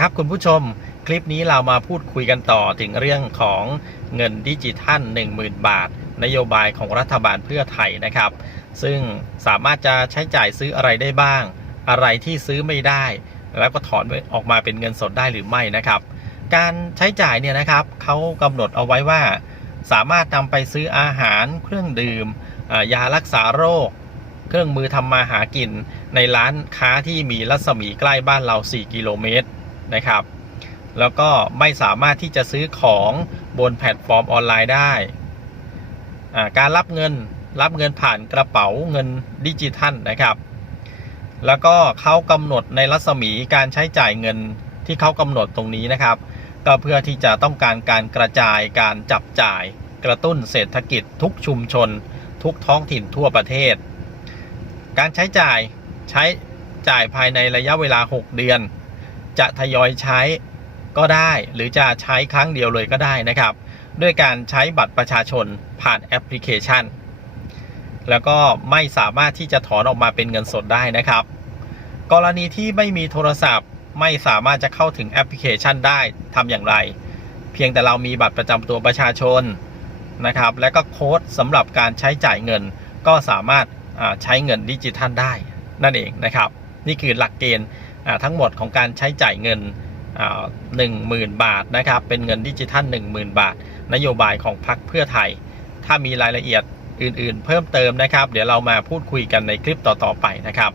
ครับคุณผู้ชมคลิปนี้เรามาพูดคุยกันต่อถึงเรื่องของเงินดิจิทัล 10,000 บาท นโยบายของรัฐบาลเพื่อไทยนะครับ ซึ่งสามารถจะใช้จ่ายซื้ออะไรได้บ้าง อะไรที่ซื้อไม่ได้ แล้วก็ถอนออกมาเป็นเงินสดได้หรือไม่นะครับ การใช้จ่ายเนี่ยนะครับเขากำหนดเอาไว้ว่า สามารถนำไปซื้ออาหารเครื่องดื่มยารักษาโรค เครื่องมือทำมาหากินในร้านค้าที่มีรัศมีใกล้บ้านเรา 4 กิโลเมตร นะครับ แล้วก็ไม่สามารถที่จะซื้อของบนแพลตฟอร์มออนไลน์ได้ การรับเงินรับเงินผ่านกระเป๋าเงินดิจิทัลนะครับ แล้วก็เขากำหนดในรัศมีการใช้จ่ายเงินที่เขากำหนดตรงนี้นะครับ ก็เพื่อที่จะต้องการการกระจายการจับจ่ายกระตุ้นเศรษฐกิจทุกชุมชน ทุกท้องถิ่นทั่วประเทศ การใช้จ่ายใช้จ่ายภายในระยะเวลา 6 เดือน จะทยอยใช้ก็ได้ หรือจะใช้ครั้งเดียวเลยก็ได้นะครับ ด้วยการใช้บัตรประชาชนผ่านแอปพลิเคชัน แล้วก็ไม่สามารถที่จะถอนออกมาเป็นเงินสดได้นะครับ กรณีที่ไม่มีโทรศัพท์ ไม่สามารถจะเข้าถึงแอปพลิเคชันได้ทำอย่างไร เพียงแต่เรามีบัตรประจำตัวประชาชนนะครับ และก็โค้ดสำหรับการใช้จ่ายเงิน ก็สามารถใช้เงินดิจิทัลได้นั่นเองนะครับ นี่คือหลักเกณฑ์ ทั้งหมดของการใช้จ่ายเงินหนึ่งหมื่นบาทนะครับเป็นเงินดิจิทัล10,000 บาท นโยบายของพรรคเพื่อไทย ถ้ามีรายละเอียดอื่นๆ เพิ่มเติมนะครับ เดี๋ยวเรามาพูดคุยกันในคลิปต่อๆไปนะครับ